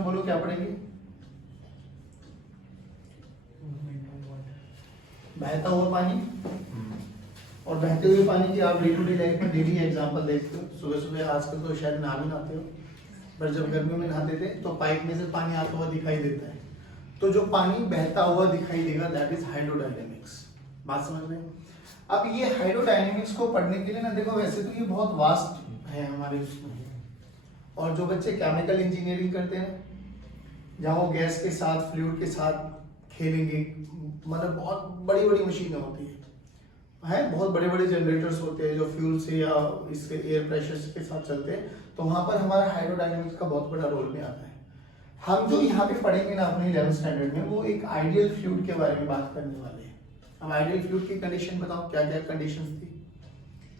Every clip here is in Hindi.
में बोलो क्या पढ़ेंगे? बहता हुआ पानी। और बहते हुए पानी की आप डे टू डे लाइफ में डेली एग्जांपल देखते हो। सुबह सुबह आजकल तो शायद नहा भी नहाते हो, पर जब गर्मियों में नहाते थे तो पाइप में से पानी आता हुआ दिखाई देता है। तो जो पानी बहता हुआ दिखाई देगा दैट इज हाइड्रोडायनेमिक्स। बात समझ में? अब ये हाइड्रोडायनेमिक्स को पढ़ने के लिए ना देखो, वैसे तो ये बहुत वास्ट है हमारे उसमें, और जो बच्चे केमिकल इंजीनियरिंग करते हैं जहाँ वो गैस के साथ फ्लूइड के साथ खेलेंगे, मतलब बहुत बड़ी बड़ी मशीनें होती है, बहुत बड़े बड़े जनरेटर्स होते हैं जो फ्यूल से या इसके एयर प्रेशर के साथ चलते हैं, तो वहां पर हमारा हाइड्रोडायनेमिक्स का बहुत बड़ा रोल में आता है। हम जो यहाँ पे पढ़ेंगे ना अपने 11th स्टैंडर्ड में, वो एक आइडियल फ्लूइड के बारे में बात करने वाले हैं। अब आइडियल फ्लूइड की कंडीशन बताओ, क्या क्या कंडीशंस थी?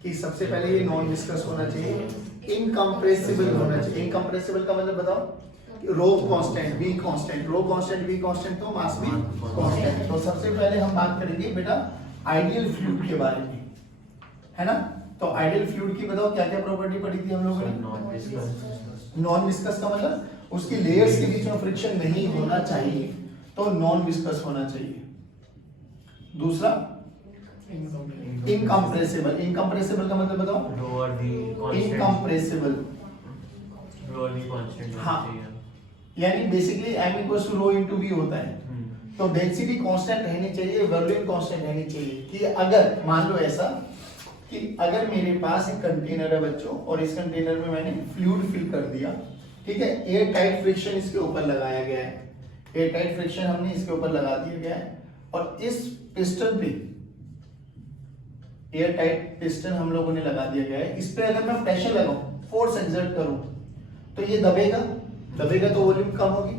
कि सबसे पहले ये नॉन विस्कस होना चाहिए, इनकम्प्रेसिबल होना चाहिए। इनकम्प्रेसिबल का मतलब बताओ? Rho constant, B constant, rho constant, B constant, तो मास भी कांस्टेंट। तो सबसे पहले हम बात करेंगे बेटा आइडियल फ्लूइड के बारे में, है ना? तो आइडियल फ्लूइड की बताओ क्या क्या प्रॉपर्टी पढ़ी थी हम लोगों ने? नॉन विस्कस का मतलब उसकी लेयर्स के बीच में फ्रिक्शन नहीं होना चाहिए, तो नॉन विस्कस होना चाहिए। दूसरा इनकम्प्रेसिबल। इनकम्प्रेसिबल का मतलब बताओ? इनकम्प्रेसिबल, हाँ, यानी basically m equals to rho into v होता है। तो डेंसिटी कांस्टेंट रहनी चाहिए, वॉल्यूम कांस्टेंट रहनी चाहिए। कि अगर मान लो ऐसा कि अगर मेरे पास एक कंटेनर है बच्चों, और इस कंटेनर में मैंने फ्लूइड फिल कर दिया, ठीक है, एयर टाइट फ्रिक्शन इसके ऊपर लगाया गया है, एयर टाइट फ्रिक्शन हमने इसके ऊपर लगा दिया गया है, और इस पिस्टन पे एयर टाइट पिस्टन हम लोगों ने लगा दिया गया है। इस पे अगर मैं प्रेशर लगाऊं, फोर्स एक्सर्ट करूं, तो ये दबेगा, दबेगा तो वॉल्यूम कम होगी,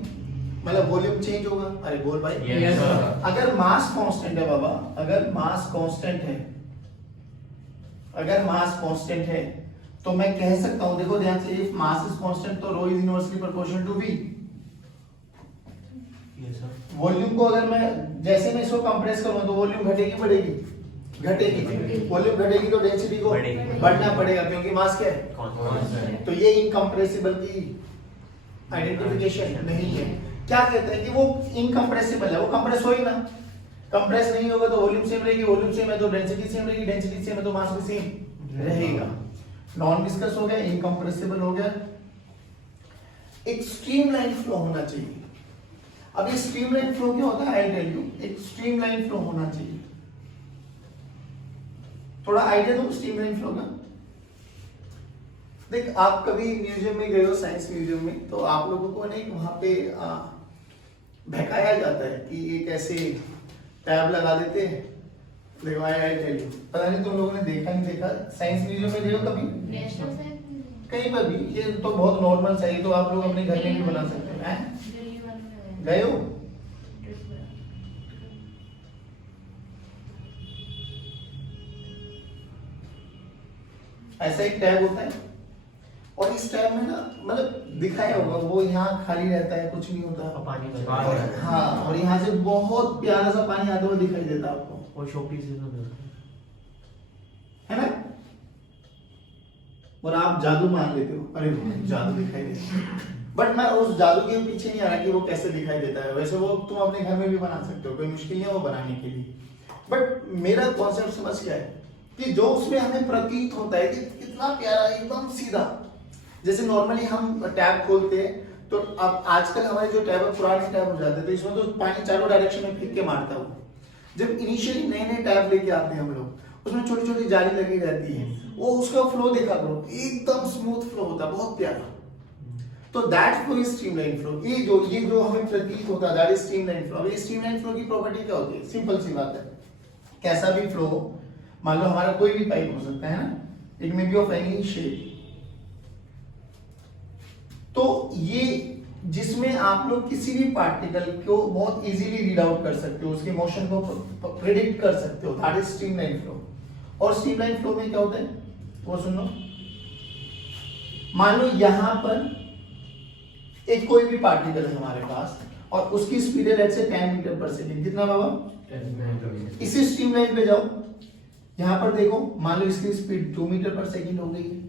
मतलब वॉल्यूम चेंज होगा। अरे बोल भाई। yes, अगर मास कांस्टेंट है बाबा, अगर मास कांस्टेंट है, अगर मास कांस्टेंट है, तो मैं कह सकता हूं, देखो ध्यान से, इफ मास इज कांस्टेंट तो rho is inversely proportional to v। Volume को अगर मैं जैसे मैं इसको कंप्रेस करूंगा तो वॉल्यूम घटेगी बढ़ेगी? घटेगी। वॉल्यूम घटेगी तो डेंसिटी को बढ़ना पड़ेगा, क्योंकि मास क्या है। तो ये इनकम्प्रेसिबल की आइडेंटिफिकेशन नहीं है। क्या कहते हैं कि वो इनकम्प्रेसिबल है, वो कंप्रेस हो ही ना, कंप्रेस नहीं होगा तो वॉल्यूम सेम रहेगी, वॉल्यूम सेम है तो डेंसिटी सेम रहेगी, डेंसिटी सेम है तो मास भी सेम रहेगा। नॉन विस्कस हो गया, इनकम्प्रेसिबल हो गया। एक स्ट्रीमलाइन फ्लो होना चाहिए। अब ये स्ट्रीमलाइन फ्लो क्या होता है? आई टेल यू, एक स्ट्रीमलाइन फ्लो होना चाहिए। थोड़ा आइडिया दो स्ट्रीमलाइन फ्लो का। देख, आप कभी म्यूजियम में गए हो, साइंस म्यूजियम में, तो आप लोगों को नहीं वहां पे बहकाया जाता है कि एक ऐसे टैब लगा देते हैं। देखो आई टेल यू, पता नहीं तुम लोगों ने देखा नहीं देखा, साइंस म्यूजियम में गए हो कभी? कहीं पर भी, ये तो बहुत नॉर्मल सा है, तो आप लोग अपने घर में भी बना सकते हो। गए हो? ऐसा एक टैब होता है, और इस टैब में ना, मतलब दिखाया होगा, वो यहाँ खाली रहता है, कुछ नहीं होता पानी, हाँ, और यहाँ से बहुत प्यारा सा पानी आता हुआ दिखाई देता है आपको, और शोपीस है ना? और आप जादू मान लेते हो, अरे जादू दिखाई देता है। बट मैं उस जादू के पीछे नहीं आ रहा कि वो कैसे दिखाई देता है, वैसे वो तुम अपने घर में भी बना सकते हो, कोई मुश्किल नहीं है वो बनाने के लिए। बट मेरा कॉन्सेप्ट समझ क्या है कि जो उसमें हमें प्रतीत होता है कि कितना प्यारा, एकदम सीधा, जैसे नॉर्मली हम टैब खोलते हैं तो अब आजकल हमारे जो टैब है पुराने टैब हो जाते हैं, तो इसमें तो पानी चारों डायरेक्शन में फेंक के मारता है। जब इनिशियली नए नए टैब लेके आते हैं हम लोग, उसमें छोटी छोटी जाली लगी रहती है, वो उसका फ्लो देखा करो, एकदम स्मूथ फ्लो होता है, बहुत प्यारा। तो that flow is streamline flow. ये जो हमें प्रतीत होता है दैट इज स्ट्रीमलाइन फ्लो। अब ये स्ट्रीमलाइन फ्लो की प्रॉपर्टी क्या होती है? सिंपल सी बात है, कैसा भी फ्लो, मान लो हमारा कोई भी पाइप हो सकता है ना, it may be of any shape, तो ये जिसमें आप लोग किसी भी पार्टिकल को बहुत इजीली रीड आउट कर सकते हो, उसके मोशन को प्रेडिक्ट कर सकते हो, दैट इज स्ट्रीमलाइन फ्लो। और स्ट्रीमलाइन फ्लो में क्या होता है वो सुन लो। मान लो यहां पर एक कोई भी पार्टिकल है हमारे पास, और उसकी स्पीड है लेट्स से 10 मीटर पर सेकंड। कितना बाबा? 10। इसी स्ट्रीमलाइन पे जाओ, यहां पर देखो, मान लो इसकी स्पीड 2 मीटर पर सेकंड हो गई है।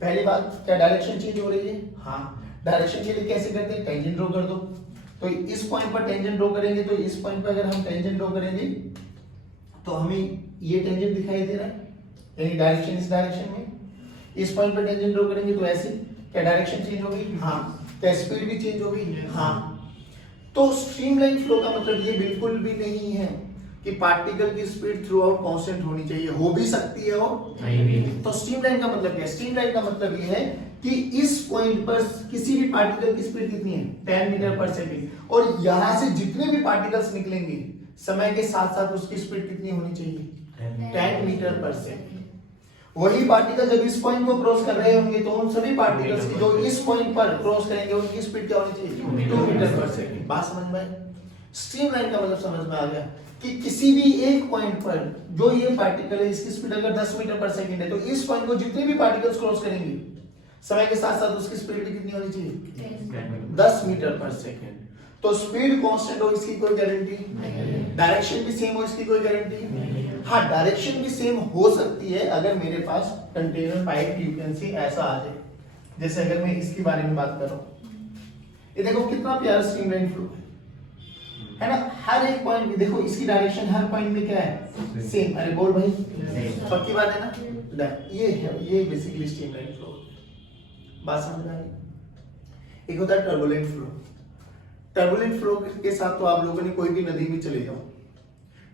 पहली बात, क्या डायरेक्शन चेंज हो रही है? हाँ, डायरेक्शन के लिए कैसे करते हैं, टेंजेंट ड्रॉ कर दो। तो इस पॉइंट पर टेंजेंट ड्रॉ करेंगे, तो इस पॉइंट पर अगर हम टेंजेंट ड्रॉ करेंगे तो हमें ये टेंजेंट दिखाई दे रहा है, यानी डायरेक्शन इस डायरेक्शन में। इस पॉइंट पर टेंजेंट ड्रॉ करेंगे तो ऐसे, क्या डायरेक्शन चेंज होगी? हाँ। क्या स्पीड भी चेंज होगी? हाँ। तो स्ट्रीमलाइन फ्लो का मतलब ये बिल्कुल भी नहीं है कि पार्टिकल की स्पीड थ्रू आउट कांस्टेंट होनी चाहिए, हो भी सकती है और नहीं भी। तो स्ट्रीमलाइन का मतलब क्या है? स्ट्रीमलाइन का मतलब ये है कि इस पॉइंट पर किसी भी पार्टिकल की स्पीड कितनी है? 10 मीटर पर सेकंड, और यहां से जितने भी पार्टिकल्स निकलेंगे समय के साथ साथ उसकी स्पीड कितनी होनी चाहिए? 10 मीटर पर सेकंड। वही पार्टिकल जब इस पॉइंट को क्रॉस कर रहे होंगे तो उन सभी पार्टिकल्स की जो इस पॉइंट पर क्रॉस करेंगे उनकी स्पीड क्या होनी चाहिए? 2 मीटर पर सेकंड। बात समझ में आई? स्ट्रीमलाइन का मतलब समझ में आ गया कि किसी भी एक पॉइंट पर जो ये पार्टिकल है इसकी स्पीड अगर 10 मीटर पर सेकंड है तो इस पॉइंट को जितने भी पार्टिकल्स क्रॉस करेंगे समय के साथ साथ उसकी स्पीड भी कितनी होनी चाहिए? 10 मीटर पर सेकंड। तो स्पीड कांस्टेंट हो इसकी कोई गारंटी नहीं, डायरेक्शन भी सेम हो इसकी कोई गारंटी नहीं। हाँ, डायरेक्शन भी सेम हो सकती है अगर मेरे पास कंटेनर पाइप फ्रीक्वेंसी ऐसा आ जाए, जैसे अगर मैं इसके बारे में बात कर रहा हूं, ये देखो कितना प्यारा स्ट्रीमलाइन फ्लो है ना। हर एक पॉइंट में देखो इसकी डायरेक्शन हर पॉइंट में क्या है? सेम। अरे बोल भाई, पक्की बात है ना? ये है, ये बेसिकली स्ट्रीमलाइन फ्लो। बात समझ में आई? एक होता है टर्बुलेंट फ्लो। टर्बुलेंट फ्लो के साथ तो आप लोगों ने कोई भी नदी में चले जाओ,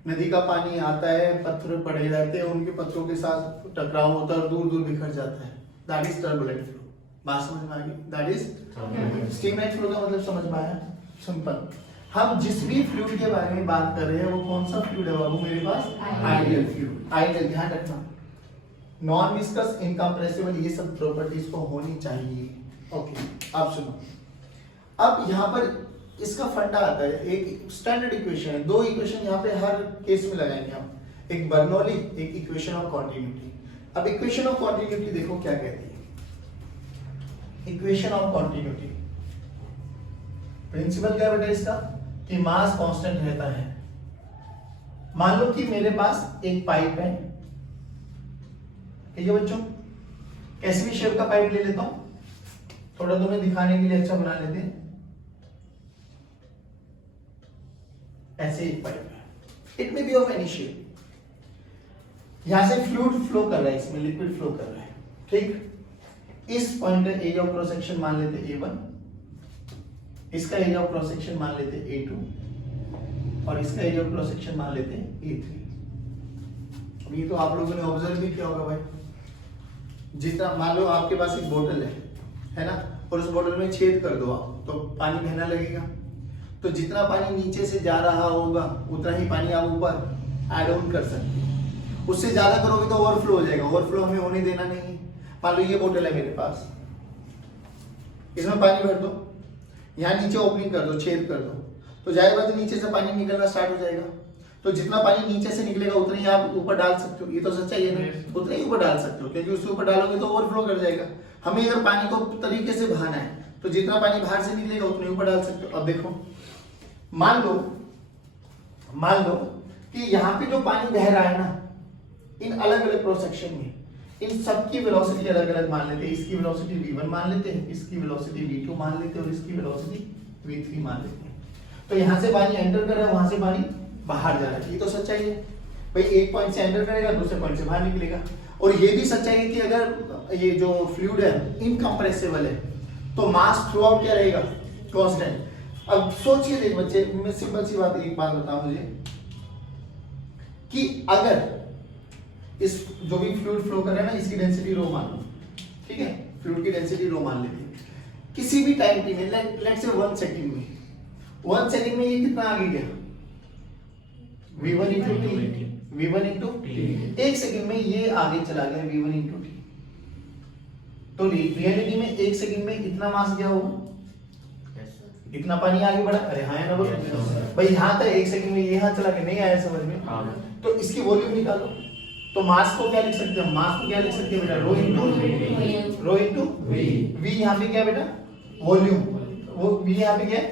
नदी का पानी आता है, पत्थर पड़े रहते हैं, उनके पत्थरों के साथ टकराव होता है और दूर दूर बिखर जाता है, दैट इज टर्बुलेंट फ्लो। बात समझ में आ गई? दैट इज स्ट्रीमलाइन फ्लो का मतलब समझ में आया? सिंपल। हम जिस भी फ्लूइड के बारे में बात कर रहे हैं वो कौन सा फ्लूइड है बाबू मेरे पास? Ideal fluid. आइडियल, ध्यान रखना, नॉन विस्कस, इनकम्प्रेसिबल, ये सब प्रॉपर्टीज को होनी चाहिए। ओके, अब सुनो, अब यहाँ पर इसका फंडा आता है, एक स्टैंडर्ड इक्वेशन है, दो इक्वेशन यहाँ पे हर केस में लगाएंगे हम, एक बर्नौली, एक इक्वेशन ऑफ कॉन्टिन्यूटी। अब इक्वेशन ऑफ कॉन्टिन्यूटी देखो क्या कहती है। इक्वेशन ऑफ कॉन्टिन्यूटी प्रिंसिपल क्या बेटा इसका, कि मास कांस्टेंट रहता है। मान लो कि मेरे पास एक पाइप है, ठीक है बच्चों, कैसी भी शेप का पाइप ले लेता हूं, थोड़ा तुम्हें दिखाने के लिए अच्छा बना लेते हैं। ऐसे एक पाइप है, it may be of any shape, यहां से फ्लूइड फ्लो कर रहा है, इसमें लिक्विड फ्लो कर रहा है, ठीक। इस पॉइंट का एरिया ऑफ क्रॉस सेक्शन मान लेते A1, इसका एरिया ऑफ क्रॉस सेक्शन मान लेते A2 और इसका एरिया ऑफ क्रॉस सेक्शन मान लेते A3। अब ये तो आप लोगों ने ऑब्जर्व भी किया होगा भाई, जितना मान लो आपके पास एक बोतल है ना, और उस बोतल में छेद कर दो आप तो पानी बहना लगेगा, तो जितना पानी नीचे से जा रहा होगा उतना ही पानी आप ऊपर ऐड ऑन कर सकते हैं। उससे ज्यादा करोगे तो ओवरफ्लो हो जाएगा, ओवरफ्लो हमें होने देना नहीं। मान लो ये बोतल है मेरे पास, इसमें पानी भर दो, यहाँ नीचे ओपनिंग कर दो, छेद कर दो, तो जाएगा तो नीचे से पानी निकलना स्टार्ट हो जाएगा। तो जितना पानी नीचे से निकलेगा उतना ही आप ऊपर डाल सकते हो, ये तो सच्चाई है ना, उतना ही ऊपर डाल सकते हो, क्योंकि उसके ऊपर डालोगे तो ओवरफ्लो कर जाएगा। हमें अगर पानी को तरीके से बहाना है तो जितना पानी बाहर से निकलेगा उतना ही ऊपर डाल सकते हो। अब देखो, मान लो कि यहाँ पे जो पानी बह रहा है ना, इन अलग अलग क्रॉस सेक्शन में इन सबकी वेलोसिटी अलग अलग मान लेते हैं। इसकी वेलोसिटी v1 मान लेते हैं, इसकी वेलोसिटी v2 मान लेते हैं और इसकी वेलोसिटी v3 मान लेते हैं। तो यहाँ से पानी एंटर कर रहा है, वहां से पानी बाहर जा रहा है, ये तो सच्चाई है भाई। एक पॉइंट से एंटर करेगा, दूसरे पॉइंट से बाहर निकलेगा। और ये भी सच्चाई है कि अगर ये जो फ्लूइड है इनकम्प्रेसिबल है तो मास थ्रू आउट क्या रहेगा? कांस्टेंट। अब सोचिए देख बच्चे, मैं सिंपल सी बात एक बात बताऊं मुझे, कि अगर इस जो भी फ्लूइड फ्लो कर रहा है ना, इसकी डेंसिटी रो मान लो, ठीक है, फ्लूइड की डेंसिटी रो मान लेते हैं। किसी भी टाइम टी में, लेट्स से 1 सेकंड में, 1 सेकंड में ये कितना आगे गया? v1 into t, v1 into t। 1 second में ये आगे चला गया v1 into t। तो रियलिटी में 1 सेकंड में कितना मास गया होगा? इतना पानी आगे बढ़ा। अरे हाँ ना बोलो भाई, यहाँ था 1 सेकंड में, यहाँ चला के नहीं आया समझ में? तो इसकी वॉल्यूम निकालो, तो मास को क्या लिख सकते हैं? मास को क्या लिख सकते हैं बेटा? रो इनटू v। यहाँ पे क्या बेटा? वॉल्यूम। वो v यहाँ पे क्या है?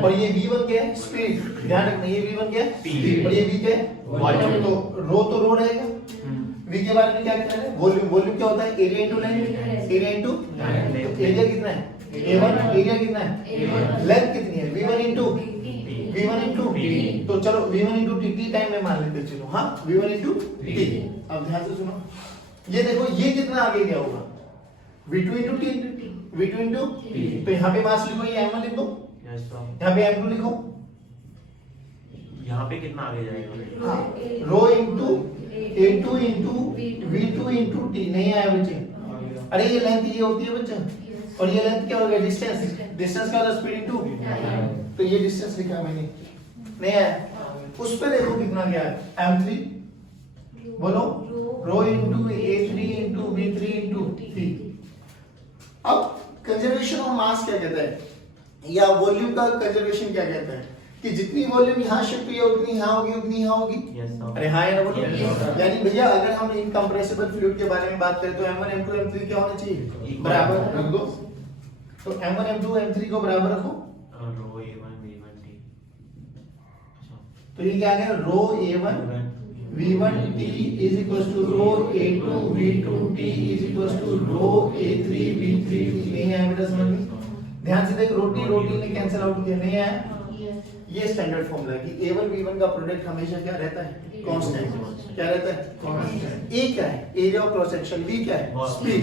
और ये v1 क्या है? स्पीड। ध्यान रखना, ये v1 क्या है? स्पीड। और ये v क्या है? वॉल्यूम। तो रो रहेगा। v के बारे में क्या कहना है? वॉल्यूम। वॉल्यूम क्या होता है? Area into length. Area into, तो एरिया कितना है? A1 एरिया कितना है, लेंथ कितनी है, V1 इंटू T। तो चलो V1 इंटू T टाइम में मान लेते चलो, हाँ V1 इंटू T। अब ध्यान से सुनो, ये देखो ये कितना आगे गया होगा, V2 into T, V2 into T। तो यहाँ पे मास लिखो, ये M1 लिख दो, यहाँ पे M2 लिखो, यहाँ पे कितना आगे जाएगा, हाँ rho into A2 into V2 into T। नहीं आया बच्चे, अरे ये लेंथ ये होती है बच्चा, और ये लेंथ क्या हो गया, डिस्टेंस, डिस्टेंस का होता स्पीड इंटू, तो ये डिस्टेंस लिखा मैंने, नहीं आया, उस पे देखो कितना गया है, M3 बोलो, rho into A3 into V3 into T। अब कंजर्वेशन ऑफ मास क्या कहता है, या वॉल्यूम का कंजर्वेशन क्या कहता है, कि जितनी वॉल्यूम यहाँ शिफ्ट हुई है उतनी यहाँ होगी, उतनी यहाँ होगी। अरे हाँ या ना बोलो, यानी भैया अगर हम इनकम्प्रेसिबल फ्लूइड के बारे में बात करें तो M1 M2 M3 क्या होना चाहिए, बराबर रख दो। तो M1 M2 M3 को बराबर रखो, रो A1 V1 T। तो ये क्या है, रो A1 V1 T is equals to row A2 V2 T is equals to row A3 V3 T। नहीं है बेटा समझ में, ध्यान से देख, रोटी ने कैंसिल आउट किया, नहीं है। ये स्टैंडर्ड फॉर्मूला है कि A1 V1 का प्रोडक्ट हमेशा क्या रहता है, कांस्टेंट। क्या रहता है, कांस्टेंट। A क्या है, area of cross section, V क्या है, स्पीड,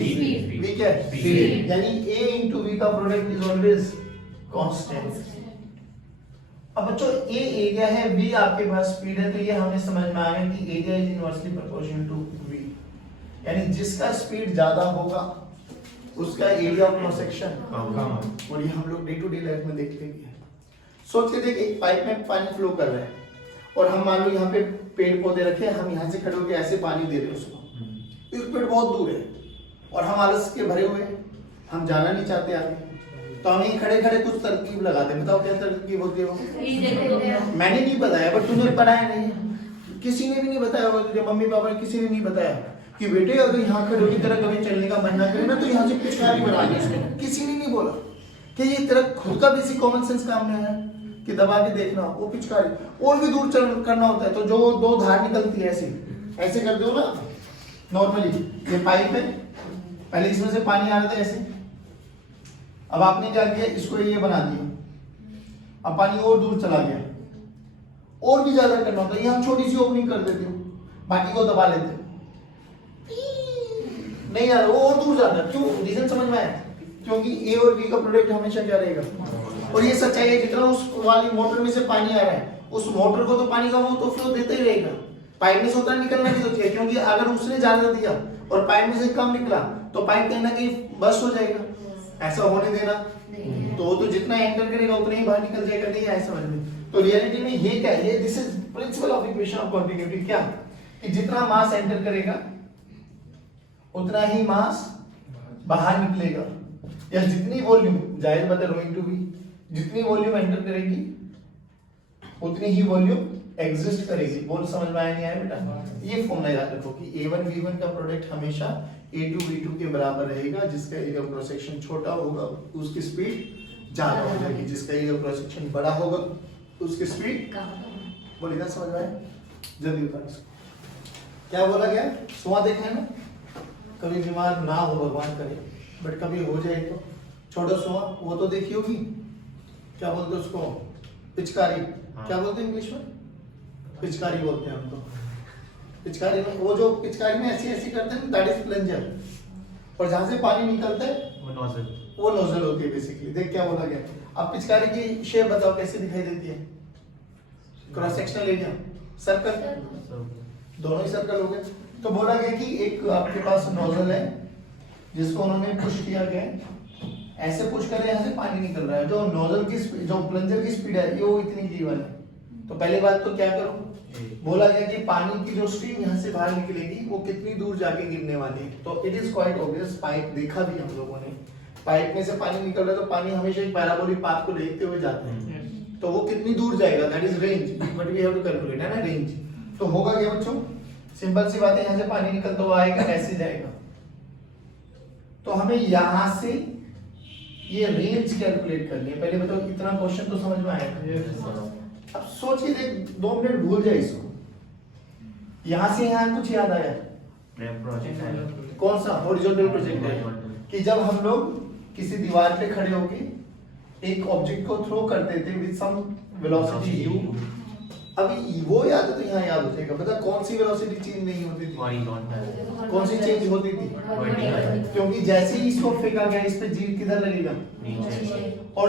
V क्या है, स्पीड। यानी A into V का प्रोडक्ट इज ऑलवेज कांस्टेंट। अब बच्चों A एरिया है, V आपके पास स्पीड है, तो ये हमें समझ में आ गया कि area is inversely proportional to V। यानी जिसका स्पीड ज्यादा होगा उसका एरिया ऑफ क्रॉस सेक्शन कम। और ये हम लोग डे टू डे लाइफ में देखते हैं। सोच के देख, एक पाइप में पानी फ्लो कर रहा है और हम मान लो यहाँ पे पेड़ पौधे रखे हैं, हम यहाँ से खड़े होकर ऐसे पानी दे रहे हैं उसको, एक पेड़ बहुत दूर है और हम आलस के भरे हुए हैं, हम जाना नहीं चाहते आगे, तो हम यहीं खड़े खड़े कुछ तरकीब लगाते हैं। बताओ क्या तरकीब होती है वो? मैंने नहीं बताया, बट तुझे पढ़ाया नहीं, किसी ने भी नहीं बताया होगा, तुझे मम्मी पापा ने किसी ने नहीं बताया कि बेटे अगर यहाँ खड़े की तरह कभी चलने का मन ना करे ना तो यहाँ से पिचकारी बना दे। किसी ने नहीं बोला कि ये तेरा खुद का बेसिक कॉमन सेंस काम में है कि दबा के देखना, वो पिचकारी और भी दूर चल करना होता है, तो जो दो धार निकलती है ऐसे ऐसे कर दो ना नॉर्मली, ये पाइप है, पहले इसमें से पानी आ रहा था ऐसे, अब आपने क्या किया, इसको ये बना दिया, अब पानी और दूर चला गया, और भी ज्यादा करना होता है, यहाँ छोटी सी ओपनिंग कर देते हो, बाकी को दबा लेते हो, नहीं यार वो और दूर जाता है। क्यों, रीजन समझ में आया, क्योंकि ए और बी का प्रोडक्ट हमेशा क्या रहेगा, और ये सच्चाई है, जितना उस वाली मोटर में से पानी आ रहा है उस मोटर को तो पानी का वो तो फ्लो देता ही रहेगा, पाइप में से उतना निकलना भी तो चाहिए, क्योंकि अगर उसने ज्यादा दिया और पाइप में से कम निकला तो पाइप कहीं ना कहीं बस्ट हो जाएगा, ऐसा होने देना, तो वो तो जितना एंटर करेगा उतना ही बाहर निकल जाएगा, नहीं है समझ में। तो रियलिटी में ये क्या है, this is principle of equation of continuity, क्या कि जितना मास एंटर करेगा उतना ही मास बाहर निकलेगा, या जितनी वॉल्यूम, जाहिर बात है रो इनटू वी, जितनी वॉल्यूम एंटर करेगी उतनी ही वॉल्यूम एग्जिस्ट करेगी। बोल समझ में आया नहीं आया बेटा? ये फॉर्मूला याद रखो कि A1 V1 का प्रोडक्ट हमेशा A2 V2 के बराबर रहेगा, जिसका एरिया ऑफ क्रॉस सेक्शन छोटा होगा उसकी स्पीड ज्यादा हो जाएगी, जिसका एरिया ऑफ क्रॉस सेक्शन बड़ा होगा उसकी स्पीड बोल, इधर समझ में आया? जल्दी बता इसको क्या बोला गया, सुआ देखा है ना, कभी बीमार ना हो भगवान करे, बट कभी हो जाए तो छोटा सुआ, वो तो देखी होगी, क्या बोलते हैं उसको, पिचकारी, क्या बोलते हैं इंग्लिश में, पिचकारी बोलते हैं हम तो, पिचकारी में वो जो पिचकारी में ऐसी ऐसी करते हैं दैट इज प्लंजर, और जहां से पानी निकलता है वो नोजल होती है बेसिकली। देख क्या बोला गया, अब पिचकारी की शेप बताओ कैसे दिखाई देती है, क्रॉस सेक्शनल एरिया सर्कल, दोनों ही सर्कल हो गए। तो बोला गया कि एक आपके पास नोजल है जिसको उन्होंने पुश किया गया, ऐसे पुश कर यहाँ से पानी निकल रहा है, जो नोजल की जो प्लंजर की स्पीड है ये वो इतनी गिवन है। तो पहली बात तो क्या करो, बोला गया कि पानी की जो स्ट्रीम यहाँ से बाहर निकलेगी वो कितनी दूर जाके गिरने वाली है, तो it is quite obvious, pipe देखा भी हम लोगों ने, पाइप में से पानी निकल रहा है तो पानी हमेशा एक पैराबोलिक पाथ को देखते हुए जाता है, तो वो कितनी दूर जाएगा, that is range, but we have to calculate, है ना रेंज। तो होगा क्या बच्चों, सिंपल सी बात है, यहाँ से पानी निकलता हुआ आएगा, ऐसे जाएगा, तो हमें यहाँ से ये रेंज कैलकुलेट करनी है। पहले बताओ इतना क्वेश्चन तो समझ में आएगा, अब सोच के देख, 2 मिनट भूल जाए इसको, यहाँ से यहाँ कुछ याद आया, कौन सा हॉरिजॉन्टल प्रोजेक्ट है, कि जब हम लोग किसी दीवार पे खड़े होके एक ऑब्जेक्ट को थ्रो करते थे विद सम वेलोसिटी u, अभी वो याद है तो यहाँ याद हो जाएगा। पता कौन सी वेलोसिटी चेंज नहीं होती थी, हॉरिजॉन्टल, कौन सी चेंज होती थी, वर्टिकल, क्योंकि जैसे ही इसको फेंका गया इस पे जी किधर लगेगा, नीचे, और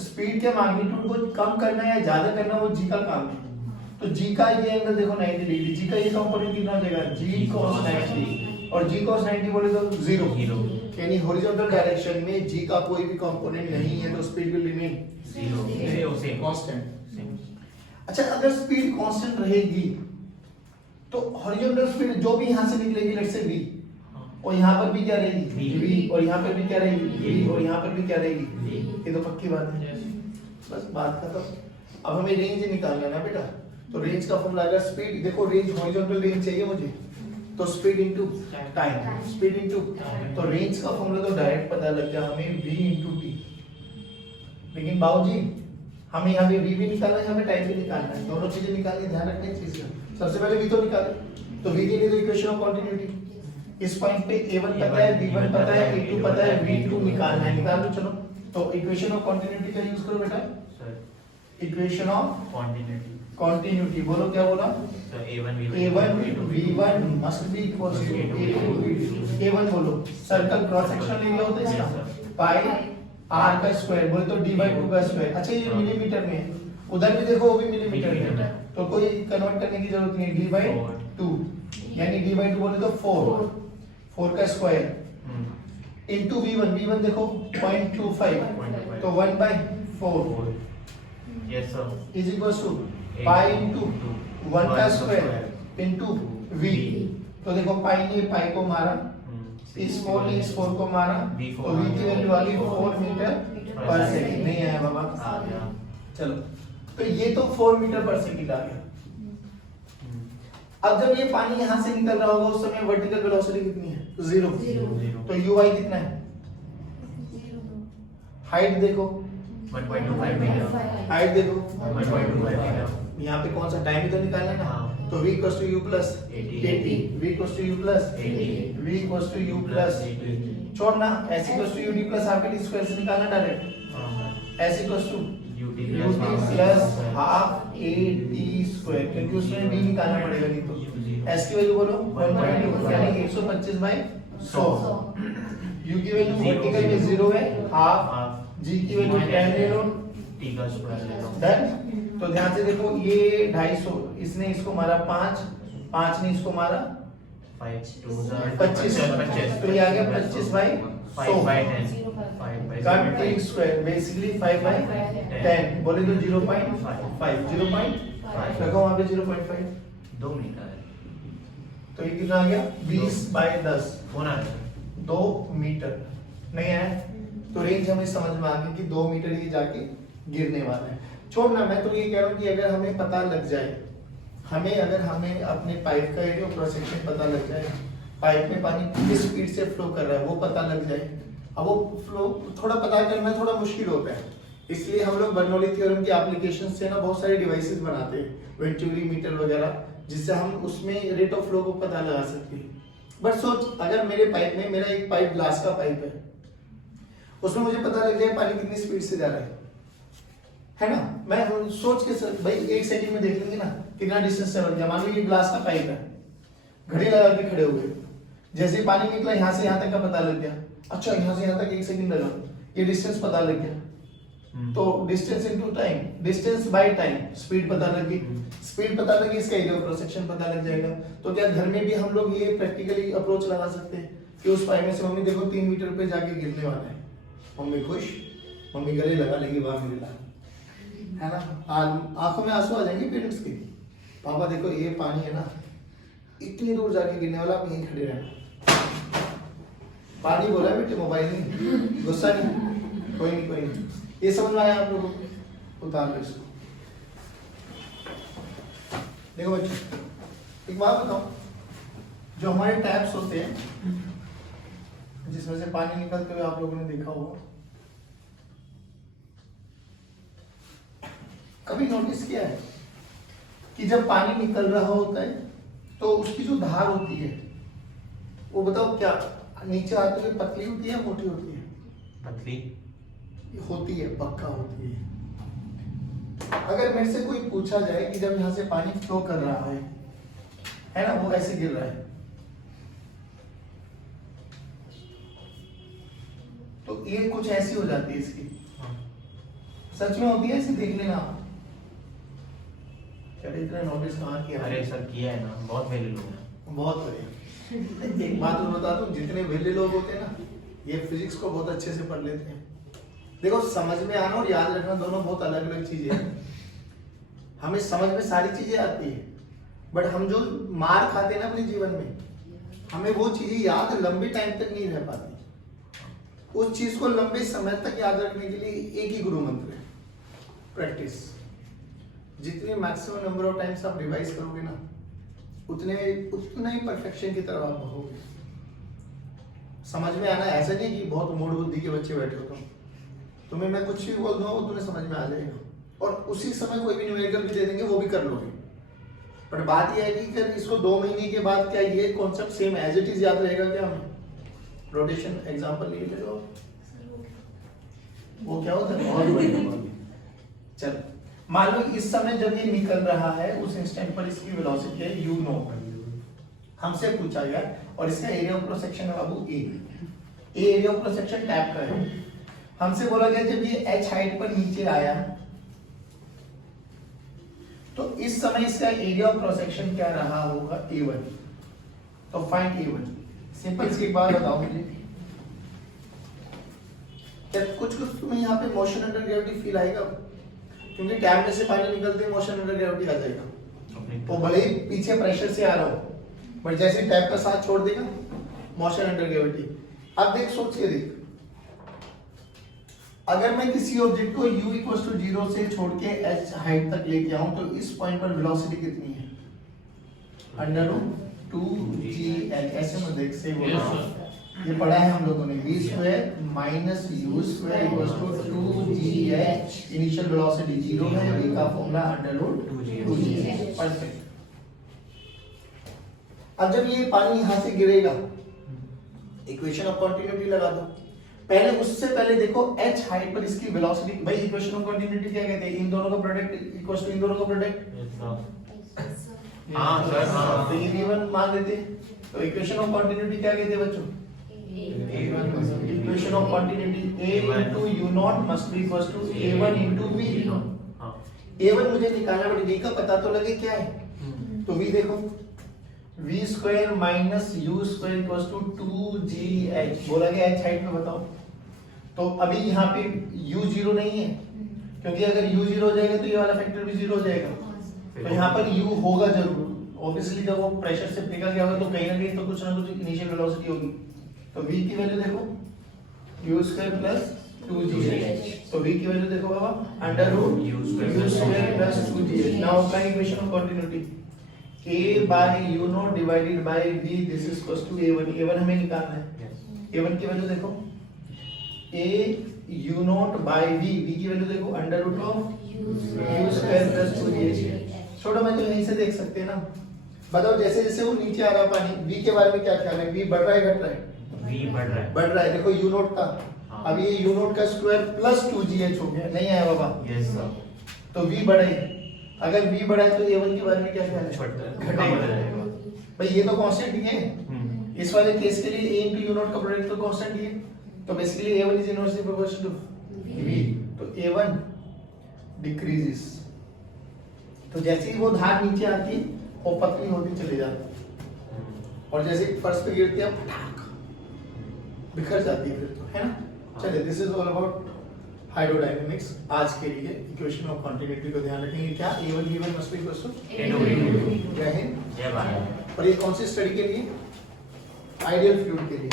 स्पीड के मैग्नीट्यूड को कम करना या ज्यादा करना वो जी का काम है। तो जी का ये एंगल देखो 90 डिग्री, जी का ये कंपोनेंट कितना हो जाएगा जी cos 90, और जी cos 90 बोले तो जीरो, यानी हॉरिजॉन्टल डायरेक्शन में जी का कोई भी कंपोनेंट नहीं है तो speed will remain zero, constant. अच्छा अगर स्पीड कांस्टेंट रहेगी तो हॉरिजॉन्टल स्पीड जो भी यहां से निकलेगी लेट्स से v, और यहाँ पर भी क्या रहेगी v, और यहाँ पर भी क्या रहेगी v, और यहाँ पर भी क्या रहेगी, ये तो पक्की बात है। बस बात खत्म। अब हमें रेंज निकालना है ना बेटा, तो रेंज का फॉर्मूला अगर स्पीड देखो, रेंज हॉरिजॉन्टल रेंज चाहिए मुझे, तो speed into time, speed into, तो रेंज का फॉर्मूला तो डायरेक्ट पता लग गया हमें v इनटू t। लेकिन बाबूजी हमें यहाँ पे v भी निकालना है, हमें टाइम भी निकालना है, दोनों चीजें निकालनी, ध्यान रखने की चीज है। सबसे पहले v तो निकाले, तो v के लिए तो इक्वेशन ऑफ कंटिन्यूटी, इस पॉइंट पे a1 पता है, b1 पता है, a2 पता है, v2 निकालना है, निकाल लो चलो। तो इक्वेशन ऑफ कंटिन्यूटी का यूज करो बेटा, इक्वेशन ऑफ कंटिन्यूटी, बोलो क्या बोला, a1 v1 must be equals to a2 v2, a1 बोलो सर्कल क्रॉस सेक्शन एरिया होता है इसका पाई r का स्क्वायर, बोले तो d by 2 का स्क्वायर। अच्छा ये मिलीमीटर में है, उधर भी देखो वो भी मिलीमीटर में है, तो कोई कन्वर्ट करने की जरूरत नहीं है, d by 2 यानी d by 2 बोले तो 4 का स्क्वायर इनटू v1, v1 देखो 0.25 तो 1 by 4 yes sir is equals to pi into 1 का स्क्वायर इनटू v, तो देखो पाई ने पाई को मारा, इस 4 ने इस 4 को मारा, तो v की वैल्यू आ गई 4 मीटर पर सेकंड, नहीं आया बाबा, आ गया। चलो तो ये तो 4 मीटर पर सेकंड आ गया। अब जब ये पानी यहाँ से निकल रहा होगा उस समय वर्टिकल वेलोसिटी कितनी है, 0, तो uy कितना है, हाइट देखो 1.25 मीटर, हाइट देखो 1.25 मीटर, यहाँ पे कौन सा टाइम ही तो निकालना है ना, हाँ। तो v equals to u plus 80, v equals to u plus 80, v equals to u plus 80, छोड़ना, s equals to ud plus half के स्क्वायर से निकालना direct, s equals to ut ut plus half at square, क्योंकि उसमें v निकालना पड़ेगा नहीं तो s की वैल्यू बोलो 1.2 यानी 125 बाय 100, u की वैल्यू वर्टिकल में 0 है हाफ, g की वैल्यू 10 ले लो, t का स्क्वायर ले लो, डन। तो ध्यान से देखो ये 250, इसने इसको मारा 5 ने इसको मारा 5 2 25, तो ये आ गया 25 बाय 5 बाय 100 10, 5 बाय का t स्क्वायर बेसिकली 5 बाय 10 बोले तो 0.5 रखो वहां पे 0.5, 2 मीटर है, तो ये कितना आ गया 20 बाय 10, होना है 2 मीटर, नहीं आया, तो रेंज हमें समझ में आ गई कि 2 मीटर ये जाके गिरने वाला है। छोड़ना, मैं तो ये कह रहा हूँ कि अगर हमें पता लग जाए, अगर हमें अपने पाइप का एरिया क्रॉस सेक्शन पता लग जाए, पाइप में पानी किस स्पीड से फ्लो कर रहा है वो पता लग जाए, अब वो फ्लो थोड़ा पता करना थोड़ा मुश्किल होता है, इसलिए हम लोग बर्नौली थ्योरम की एप्लीकेशन से ना बहुत सारे डिवाइसेस बनाते हैं, वेंटुरी मीटर वगैरह, जिससे हम उसमें रेट ऑफ फ्लो को पता लगा सकते हैं। बट सोच अगर मेरे पाइप में, मेरा एक पाइप ग्लास का पाइप है, उसमें मुझे पता लग जाए पानी कितनी स्पीड से जा रहा है ना, मैं सोच के भाई 1 सेकंड में देख लेंगे ना कितना डिस्टेंस ट्रेवल किया। मान लो ये ग्लास का पाइप है, घड़ी लगा के खड़े हुए, जैसे ही पानी निकला यहाँ से यहाँ तक का पता लग गया, अच्छा यहाँ से यहाँ तक 1 सेकंड लगा, ये डिस्टेंस पता लग गया, तो distance into time, distance by time, speed पता लगी, स्पीड पता लगी, इसका एरिया ऑफ क्रॉस सेक्शन पता लग जाएगा। तो क्या घर में भी हम लोग ये प्रैक्टिकली अप्रोच लगा सकते हैं कि उस पाइप में से मम्मी देखो 3 मीटर पे जाके गिरने वाला है, मम्मी खुश, मम्मी गले लगा लेगी, वाह मेरे लाल, है ना, आंखों में आंसू आ जाएंगे पेरेंट्स के, पापा देखो ये पानी है ना इतनी दूर जाके गिरने वाला, आप यहीं खड़े रहना, पानी बोला बेटे, मोबाइल नहीं, गुस्सा नहीं, कोई नहीं, ये समझ में आया आप लोगों को, उतार लो इसको। देखो बच्चों एक बात बताओ, जो हमारे टैप्स होते हैं जिसमें से पानी निकलते हुए आप लोगों ने देखा होगा, कभी नोटिस किया है कि जब पानी निकल रहा होता है तो उसकी जो धार होती है वो बताओ क्या नीचे आते हुए पतली होती है या मोटी होती है, पतली होती है, पक्का होती है। अगर मेरे से कोई पूछा जाए कि जब यहाँ से पानी फ्लो कर रहा है ना, वो ऐसे गिर रहा है, तो ये कुछ ऐसी हो जाती है इसकी। सच में होती है ऐसी, देख लेना आप। क्या इतना नोटिस कहाँ किया? अरे सर किया है ना, बहुत मेरे लोग हैं। बहुत बढ़िया। एक बात और बता दूं, जितने वेले लोग होते हैं ना, ये फिजिक्स को बहुत अच्छे से पढ़ लेते हैं। देखो, समझ में आना और याद रखना दोनों बहुत अलग अलग चीजें हैं। हमें समझ में सारी चीजें आती है, बट हम जो मार खाते हैं ना अपने जीवन में, हमें वो चीजें याद लंबे टाइम तक नहीं रह पाती। उस चीज को लंबे समय तक याद रखने के लिए एक ही गुरु मंत्र है, प्रैक्टिस। जितने मैक्सिमम नंबर ऑफ टाइम्स आप रिवाइज करोगे ना, उतने ही परफेक्शन की तरफ आप बढ़ोगे। समझ में आना ऐसा नहीं कि बहुत मूड बुद्धि के बच्चे बैठे हो तुम्हें मैं कुछ भी बोल दूंगा वो तुम्हें समझ में आ जाएगा, और उसी समय कोई भी न्यूमेरिकल भी दे देंगे वो भी कर लोगे। पर बात यह है कि अगर इसको 2 महीने के बाद क्या ये concept same as it is याद रहेगा क्या हमें? रोटेशन एग्जांपल ले लो, वो क्या होता है? बहुत बढ़िया। चल, मान लो इस समय जब ये निकल रहा है, उस इंस्टेंट पर इसकी वेलोसिटी है u नॉट, हमसे पूछा गया, और इसका एरिया ऑफ क्रॉस सेक्शन है बाबू a। Area of cross section tap का है। हमसे बोला गया जब ये h हाइट पर नीचे आया, तो इस समय इसका एरिया ऑफ क्रॉस सेक्शन क्या रहा होगा? a1। तो फाइंड a1। सिंपल इसकी एक बात बताओ मुझे, क्या कुछ तुम्हें यहाँ पे मोशन अंडर ग्रेविटी फील आएगा? क्योंकि टैप में से पानी निकलते ही मोशन अंडर ग्रेविटी आ जाएगा। तो भले ही पीछे प्रेशर से आ रहा हो, बट जैसे टैप का साथ छोड़ देगा, मोशन अंडर ग्रेविटी। अब देख, सोच के देख, अगर मैं किसी ऑब्जेक्ट को u इक्वल टू 0 से छोड़ के h हाइट तक लेके आऊं, तो इस पॉइंट पर वेलोसिटी कितनी है? Under root 2gh। ऐसे में देख से बोला, ये पढ़ा है हम लोगों ने, v square minus u square equal to 2gh। Initial velocity 0 है, v का formula under root 2gh। Perfect. अब जब ये पानी यहां से गिरेगा, इक्वेशन ऑफ कंटिन्यूटी लगा दो। पहले उससे पहले देखो h हाइट पर इसकी वेलोसिटी, भाई इक्वेशन ऑफ कंटिन्यूटी क्या कहते हैं? इन दोनों का प्रोडक्ट इक्वल्स टू इन दोनों का प्रोडक्ट। हां सर, हां। तो ये v1 मान लेते हैं। तो इक्वेशन ऑफ कंटिन्यूटी क्या कहते हैं बच्चों? Equation of continuity a into u naught must be equals to a1 into v। a1 मुझे निकालना, बट v का पता तो लगे क्या है। तो v देखो, v square minus u square equals to 2gh। बोला गया h हाइट में बताओ। तो अभी यहाँ पे u 0 नहीं है, क्योंकि अगर u 0 हो जाएगा तो ये वाला फैक्टर भी 0 हो जाएगा। तो यहाँ पर u होगा जरूर, ऑब्वियसली जब वो प्रेशर से फेंका गया होगा तो कहीं ना कहीं तो कुछ ना कुछ इनिशियल वेलोसिटी होगी। तो v की वैल्यू देखो, u स्क्वायर प्लस 2gh। तो v की वैल्यू देखो बाबा, under root u square plus 2gh। Now apply equation of continuity, a by u naught divided by v, this is equals to a1। a1 हमें निकालना है। a1 की वैल्यू देखो, a u naught by v, v की वैल्यू देखो under root of u square plus 2gh। छोड़ो, मैं तो यहीं से देख सकते हैं ना। बताओ, जैसे जैसे वो नीचे आ रहा पानी, v के बारे में क्या ख्याल है? v बढ़ रहा है घट रहा है? v बढ़ रहा है। बढ़ रहा है। देखो u naught का, अब ये u naught का स्क्वायर प्लस 2gh हो गया, नहीं आया बाबा? Yes sir. तो v बढ़ा है। अगर v बढ़ा है तो a1 के बारे में क्या ख्याल है? घटेगा। भाई ये तो कांस्टेंट ही है। इस वाले केस के लिए a into u naught का प्रोडक्ट तो कांस्टेंट ही है। तो basically a1 is inversely proportional to v। तो a1 डिक्रीजेस। तो जैसे ही वो धार नीचे आती है, वो पतली होती चली जाती है, और जैसे फर्श पे गिरती है फटाक बिखर जाती है फिर तो, है ना। चलिए, this is all about hydrodynamics. आज के लिए इक्वेशन ऑफ कंटिन्यूटी को ध्यान रखेंगे। क्या a1 v1 must be equal to a2 जय हिंद जय भारत। और ये कौन सी स्टडी के लिए? आइडियल फ्लूइड के लिए।